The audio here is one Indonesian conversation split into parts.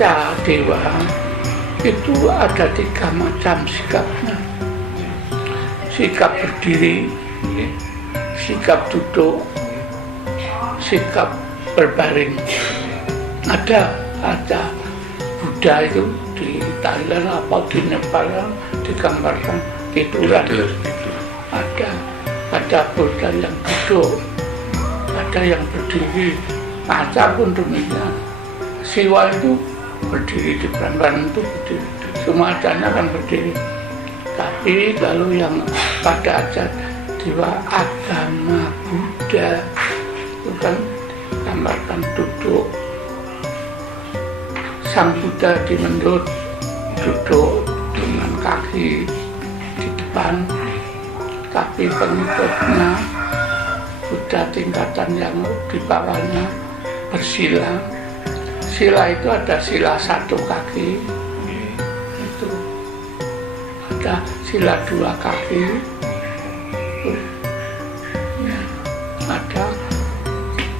arca dewa itu ada 3 macam sikapnya. Sikap berdiri, sikap duduk, sikap berbaring. Ada Buddha itu di Thailand apa di Nepal digambarkan tiduran. Ada Buddha yang duduk, ada yang berdiri. Arca pun demikian. Siwa itu berdiri di Prambanan itu berdiri, semua arcanya kan berdiri. Tapi kalau yang pada ajar dewa agama Buddha itu kan gambarkan duduk. Sang Buddha di mendut duduk dengan kaki di depan, tapi pengikutnya Buddha tingkatan yang di bawahnya bersila. Sila itu ada sila 1 kaki, itu ada sila 2 kaki, ada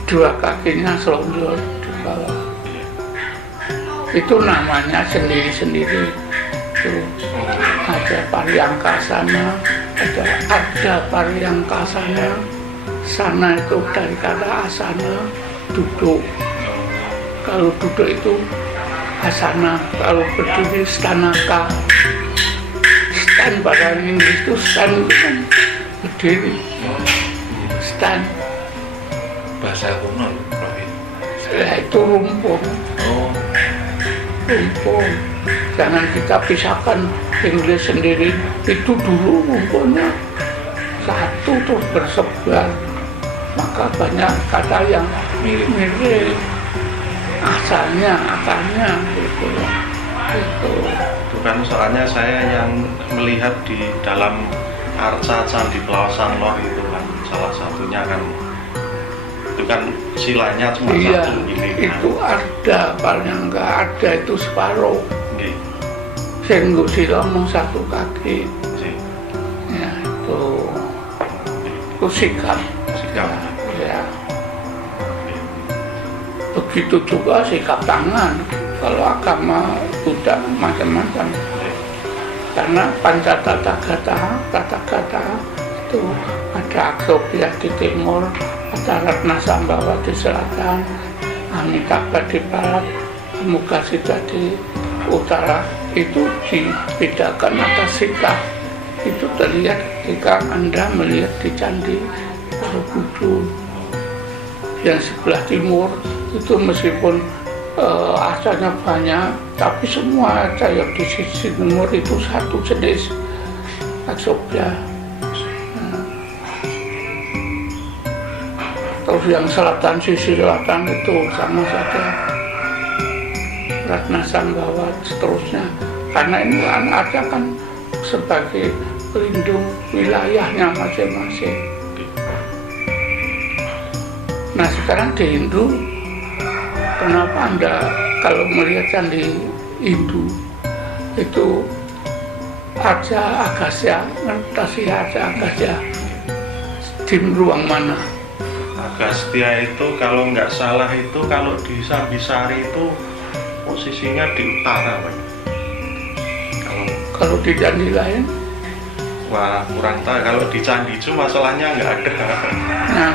2 kakinya selonjor di bawah. Itu namanya sendiri-sendiri. Ada Paryangkasana, ada Paryangkasana. Sana itu dari kata asana, duduk. Kalau duduk itu asana, kalau berdiri stanaka. Stand pada Inggris itu stand itu kan berdiri. Stand. Bahasa kuno Ya itu rumpun. Rumpun. Jangan kita pisahkan Inggris sendiri. Itu dulu rumpunnya 1 terus bersebar. Maka banyak kata yang mirip-mirip. Asalnya, akarnya gitu. Itu kan soalnya saya yang melihat di dalam arca Candi Plawasan Loh itu kan salah satunya kan itu kan silanya cuma iya, 1 gini kan. Itu ada, paling enggak ada itu separuh. Senggu sila mau 1 kaki. Ya itu sikap. Ya. Begitu juga sikap tangan. Kalau agama Buddha macam-macam. Karena tata-kata itu ada Aksopya di timur, ada Ratnasambhava di selatan, Amitabha di barat, Amoghasiddha di utara. Itu dibedakan atas sikap. Itu terlihat ketika Anda melihat di Candi Borobudur yang sebelah timur itu meskipun arcanya banyak, tapi semua arca yang di sisi timur itu 1 jenis Aksopya. Terus yang selatan, sisi selatan itu sama saja Ratnasambhava seterusnya. Karena ini kan arca kan sebagai pelindung wilayahnya masing-masing. Nah sekarang di Hindu, kenapa Anda kalau melihat candi Hindu itu arca Agastya, ngerti arca Agastya di ruang mana? Agastya itu kalau nggak salah itu kalau di Sambisari itu posisinya di utara Pak. Kalau di candi lain? Wah kurang tahu, kalau di Candi Cu masalahnya nggak ada. Nah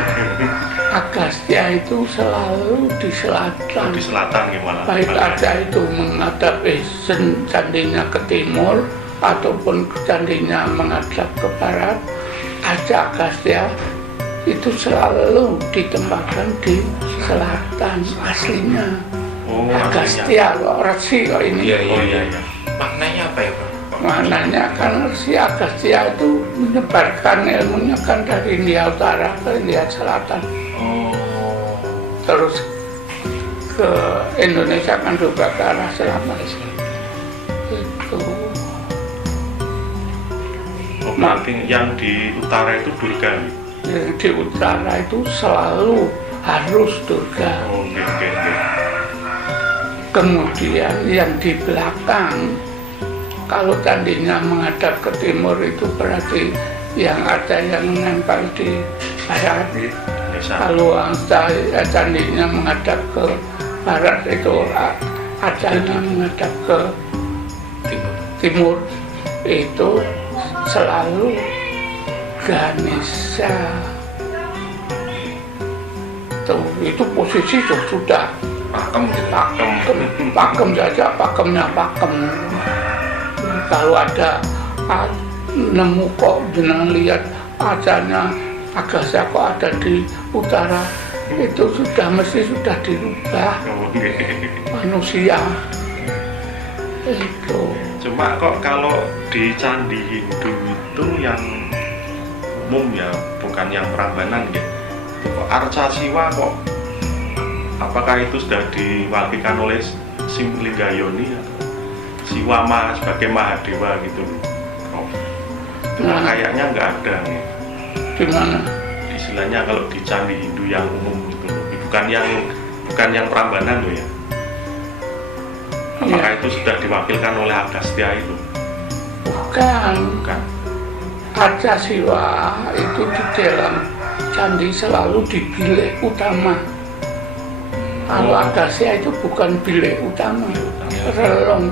Agastya itu selalu di selatan. Di selatan gimana? Baik arca itu menghadap candinya ke timur ataupun candinya menghadap ke barat, arca Agastya itu selalu ditempatkan di selatan aslinya. Agastya kok resi kok ini. Iya. Maknanya apa ya Pak? Maknanya kan si Agastya itu menyebarkan ilmunya kan dari India Utara ke India Selatan. Terus ke Indonesia kan juga ke arah selatan. Itu. Berarti yang di utara itu Durga. Yang di utara itu selalu harus Durga. Oke. Kemudian yang di belakang, kalau candinya menghadap ke timur itu berarti yang ada yang menempel di barat. Kalau candinya menghadap ke barat itu acaranya menghadap ke timur itu selalu Ganesha. Tuh, itu posisi tuh sudah pakem gitu. pakem saja, pakemnya pakem. Kalau ada nemu kok jenengan lihat acaranya Agasa kok ada di utara, itu sudah dirubah manusia itu. Cuma kok kalau di candi Hindu itu yang umum ya, bukan yang Prambanan ya, kok Arca Siwa kok, apakah itu sudah diwakilkan oleh Linggayoni atau Siwa sebagai Mahadewa gitu? Kayaknya nggak ada ya. Gimana? Istilahnya kalau di candi Hindu yang umum gitu loh, bukan yang Prambanan loh ya. Apakah itu sudah diwakilkan oleh Agastya itu? Bukan. Arca Siwa itu di dalam candi selalu di bilik utama. Kalau Agastya itu bukan bilik utama, relong.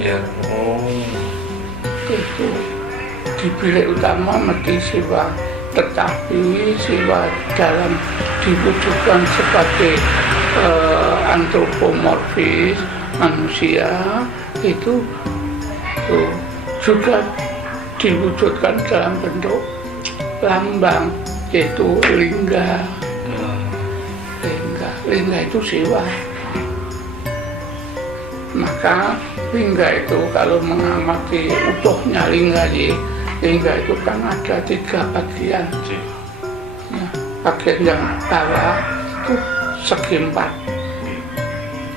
Ya. Itu di bilik utama mesti Siwa, tetapi Siwa dalam diwujudkan sebagai antropomorfis manusia itu juga diwujudkan dalam bentuk lambang, yaitu lingga. Lingga itu Siwa. Maka lingga itu kalau mengamati utuhnya lingga itu kan ada 3 bagian. Ya, bagian yang bawah itu segi 4,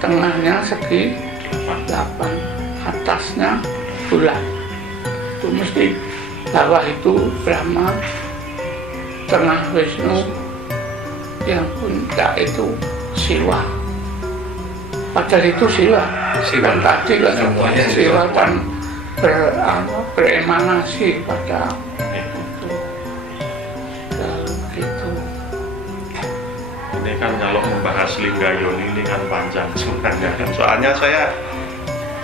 tengahnya segi 8, atasnya bulat. Itu mesti bawah itu Brahma, tengah Wisnu, yang puncak itu Siwa. Padahal itu Siwa kan tadi kan Siwa kan beremanasi pada itu. Gitu. Ini kan kalau membahas Linggayoni ini kan panjang sebenarnya. Soalnya saya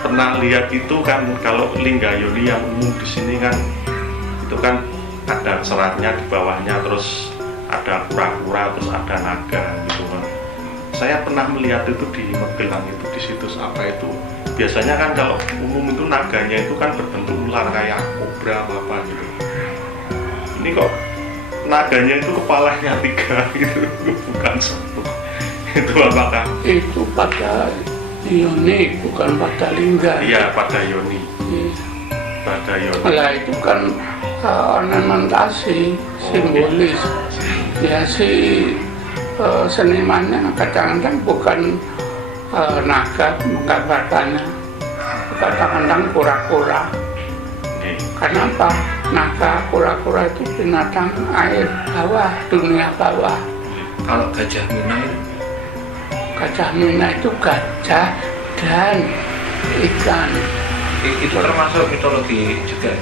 pernah lihat itu kan, kalau Linggayoni yang umum di sini kan itu kan ada seratnya di bawahnya, terus ada kura-kura, terus ada naga gitu kan. Saya pernah melihat itu di Magelang, itu di situs apa itu. Biasanya kan kalau umum itu naganya itu kan berbentuk ular kayak kobra apa gitu. Ini kok naganya itu kepalanya 3 gitu, bukan 1. Itu apakah? Itu pada Yoni, bukan pada Lingga. Iya, pada Yoni. Pada Yoni. Nah itu kan ornamentasi, simbolis. Ya senimannya kadang-kadang bukan naga menggambarkannya, kadang-kadang kura-kura. Kenapa? Naga, kura-kura itu binatang air bawah, dunia bawah. Kalau Gajah Mina itu? Gajah Mina itu gajah dan ikan. Itu termasuk mitologi juga?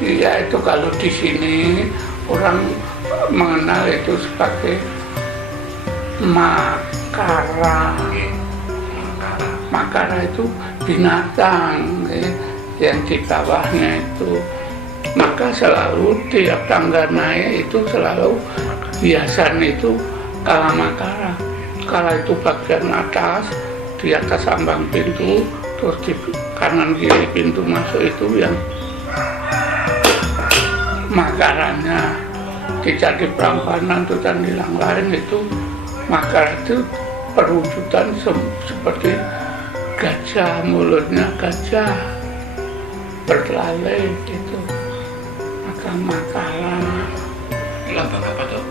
Iya, itu kalau di sini orang mengenal itu sebagai Makara. Makara itu binatang yang di bawahnya itu. Maka selalu tiap tangga naik itu selalu biasanya itu kala Makara. Kala itu bagian atas, di atas ambang pintu, terus di kanan kiri pintu masuk itu yang Makaranya. Tidak di Prambanan itu dan di yang lain itu Makara itu perwujudan seperti gajah, mulutnya gajah berlalai gitu. Maka Makara lambang apa tuh?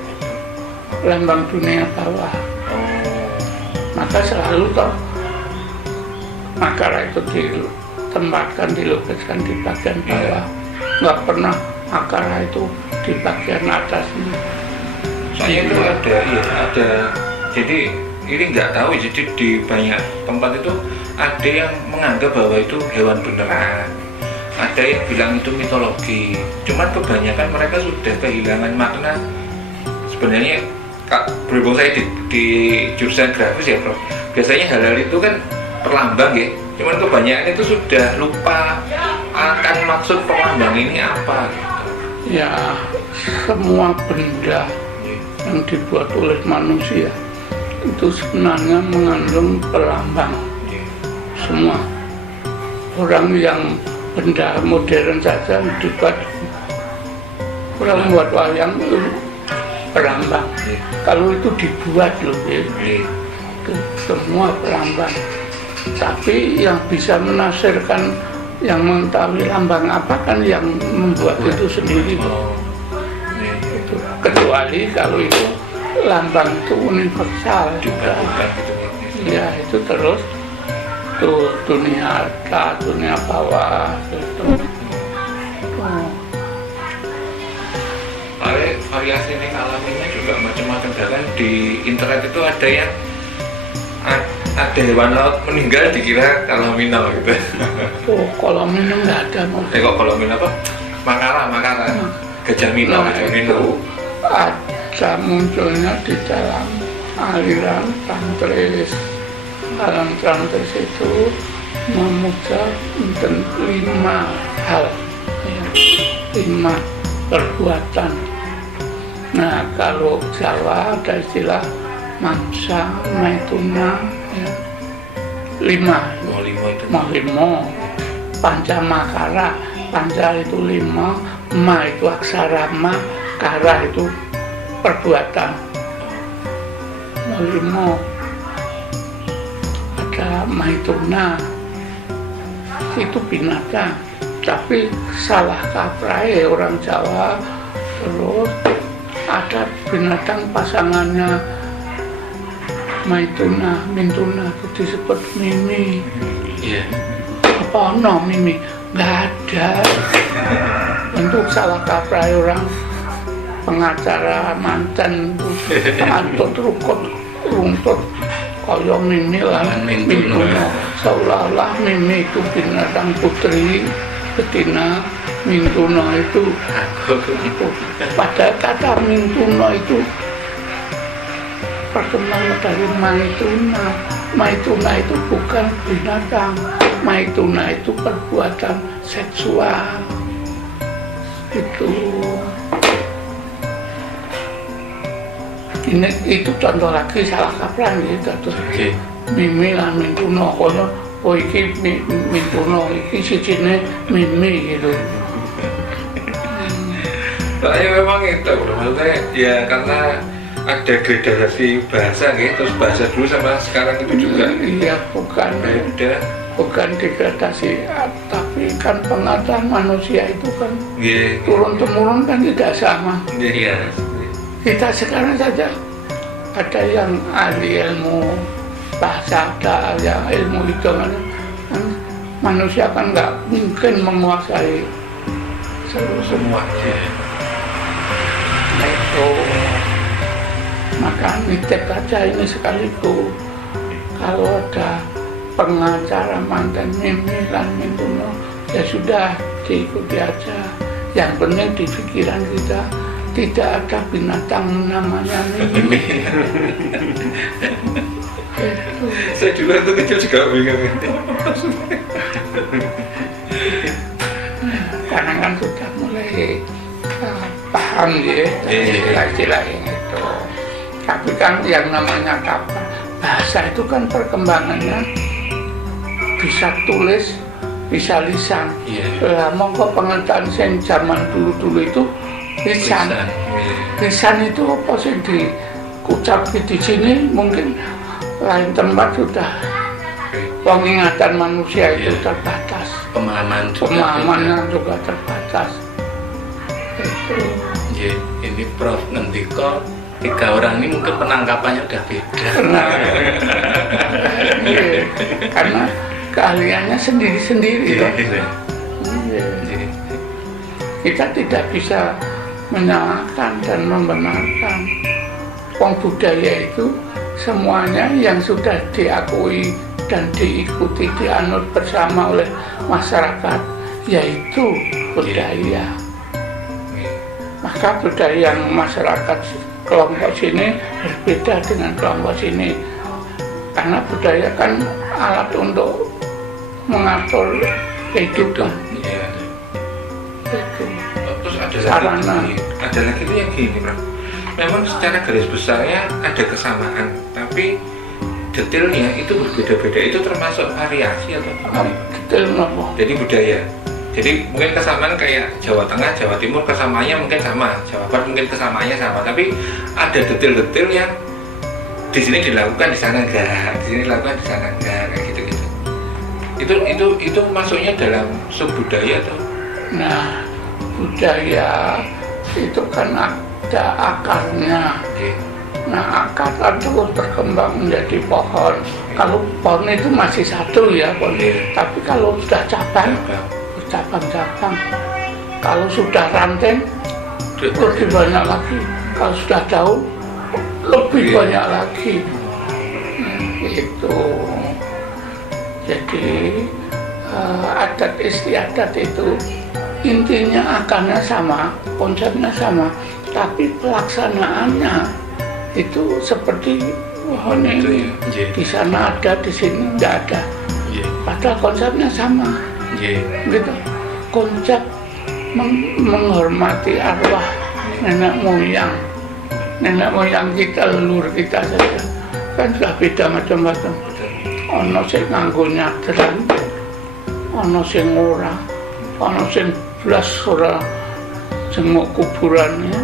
Lambang dunia bawah. Maka selalu toh Makara itu ditempatkan, dilukiskan di bagian bawah. Nggak pernah Makara itu di bagian atasnya. Soalnya itu ada. Jadi ini nggak tahu, jadi di banyak tempat itu ada yang menganggap bahwa itu hewan beneran, ada yang bilang itu mitologi. Cuman kebanyakan mereka sudah kehilangan makna. Sebenarnya berhubung saya di jurusan grafis ya Prof, biasanya hal-hal itu kan perlambang ya. Cuman kebanyakan itu sudah lupa akan maksud perlambang ini apa gitu. Ya, semua benda yang dibuat oleh manusia itu sebenarnya mengandung pelambang. Semua orang yang benda modern saja dibuat, orang buat wayang itu pelambang. Kalau itu dibuat loh ya, itu semua pelambang. Tapi yang bisa menafsirkan, yang mengetahui lambang apa kan yang membuat itu sendiri. Itu. Kecuali kalau itu lambang itu universal juga. Ya itu terus tuh dunia atas, dunia bawah gitu. Variasi ini alaminya juga macam-macam. Bahkan di internet itu ada yang ada hewan laut meninggal dikira kalaminal gitu. Oh, kalaminal nggak ada. Kok kalaminal apa? Makara. Gajah minau, gajah minau. Ada munculnya di dalam aliran tantris. Dalam tantris itu memuja 5 hal, ya, 5 perbuatan. Nah, kalau Jawa ada istilah Mamsa, Maituna, ya. 5. 5. Panca Makara. Panca itu 5, Ma itu aksara Ma, Kara itu perbuatan. 5. Ada Maituna, itu binatang. Tapi salah kaprah orang Jawa. Terus ada binatang pasangannya Maituna, Mintuna itu disebut Mimi. Iya. Apa no Mimi? Nggak ada. Untuk salah kaprah orang pengacara mantan antut rukut runtut kaya Mimi lah Mintuna. Seolah-olah Mimi itu binatang putri, betina. Mintuna itu pada kata Mintuna itu perkembangan dari Maituna. Maituna itu bukan binatang. Maituna itu perbuatan seksual. Itu. Itu contoh lagi salah kaprah gitu. Mimi lan Mintuna kono oh iki Mintuna iki sijine Mimi gitu. Soalnya memang itu, maksudnya ya karena ada gradasi bahasa gitu, terus bahasa dulu sama sekarang itu juga. Iya, bukan beda. Bukan degradasi, tapi kan pengetahuan manusia itu kan turun-temurun kan tidak sama. Iya. Kita sekarang saja ada yang ahli ilmu bahasa, ada yang ilmu hitungan. Manusia kan nggak mungkin menguasai semuanya. Itu maka nitip aja ini sekaligus. Kalau ada pengacara mantan Mimi dan Mintuna ya sudah diikuti aja. Yang penting di pikiran kita tidak ada binatang namanya Mimi. Itu. Saya dulu itu kecil juga bingung. Karena kan sudah mulai paham ya istilah-istilah yang itu. Tapi kan yang namanya bahasa itu kan perkembangannya bisa tulis, bisa lisan. Lah monggo pengetahuan yang zaman dulu itu lisan. Lisan itu apa sih diucap di sini mungkin lain tempat sudah. Pengingatan manusia itu terbatas. Pemahamannya juga terbatas. Itu. Ini Prof ngendika 3 orang ini mungkin penangkapannya udah beda. Iya, karena keahliannya sendiri-sendiri. Kita tidak bisa menyalahkan dan membenarkan. Budaya itu semuanya yang sudah diakui dan diikuti, dianut bersama oleh masyarakat, yaitu budaya. Maka budaya yang masyarakat kelompok sini berbeda dengan kelompok sini, karena budaya kan alat untuk mengatur kehidupan. Iya. Itu Terus sarana. ada lagi tuh yang gini, Bro. Memang secara garis besarnya ada kesamaan, tapi detailnya itu berbeda-beda. Itu termasuk variasi atau gimana? Detail apa? Jadi budaya. Jadi mungkin kesamaan kayak Jawa Tengah, Jawa Timur kesamaannya mungkin sama, Jawa Barat mungkin kesamaannya sama, tapi ada detail-detail yang di sini dilakukan, di sana enggak, di sini dilakukan, di sana enggak, kayak gitu-gitu. Itu masuknya dalam subbudaya atau? Nah, budaya itu kan ada akarnya. Iya. Nah, akar kan terus berkembang menjadi pohon. Kalau pohon itu masih satu ya, pohon. Iya. Tapi kalau sudah cabang, bercabang-cabang. Kalau sudah ranting, lebih banyak lagi. Kalau sudah daun, lebih Iya. banyak lagi. Itu. Jadi adat istiadat itu intinya akarnya sama, konsepnya sama, tapi pelaksanaannya itu seperti pohon ini. Iya. Di sana ada, di sini tidak ada. Iya. Padahal konsepnya sama, Iya. gitu. Konsep menghormati arwah nenek moyang kita, leluhur kita saja kan sudah beda macam-macam. Ono sing nganggo nyadran, ono sing ora, ono sing blas ora jenguk kuburannya.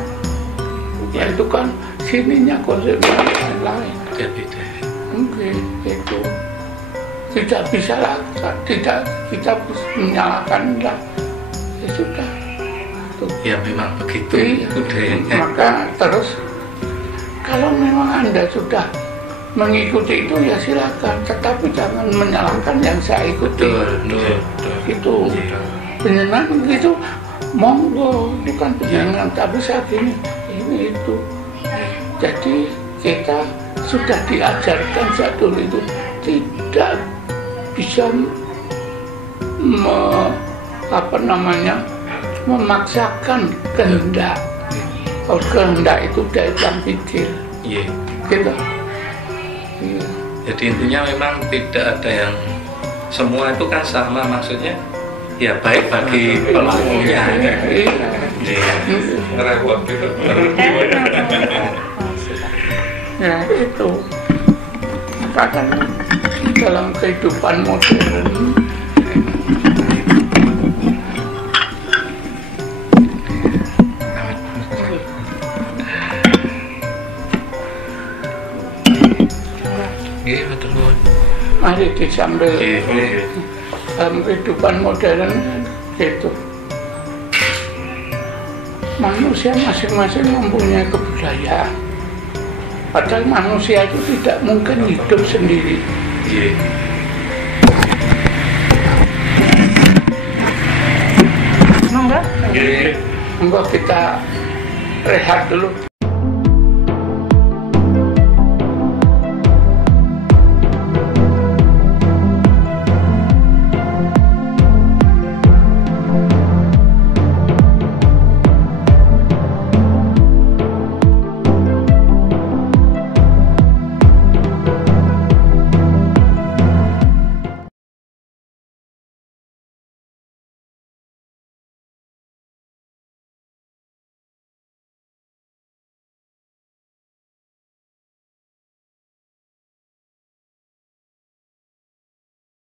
Ya itu kan sininya konsepnya lain. Beda-beda. Mungkin itu tidak bisa lah, tidak kita menyalahkan lah. Ya sudah. Tuh. Ya memang begitu Iya. budayanya. Maka terus kalau memang Anda sudah mengikuti itu ya silakan, tetapi jangan menyalahkan yang saya ikuti. Betul. Itu Iya. penyenangan gitu, monggo itu kan penyenangan, tapi saat ini itu. Jadi kita sudah diajarkan saat dulu itu tidak bisa memaksakan kehendak. Kalau kehendak itu dari yang pikir, Iya. gitu. Iya. Jadi intinya memang tidak ada yang semua itu kan sama, maksudnya ya baik bagi pelakunya. Iya. Iya. Ngerewot itu. Ya itu. Kadang dalam kehidupan modern Iya, betul. mari disambil Iya. dalam kehidupan modern gitu. Manusia masing-masing mempunyai kebudayaan. Padahal manusia itu tidak mungkin hidup sendiri. Iya. Monggo kita rehat dulu.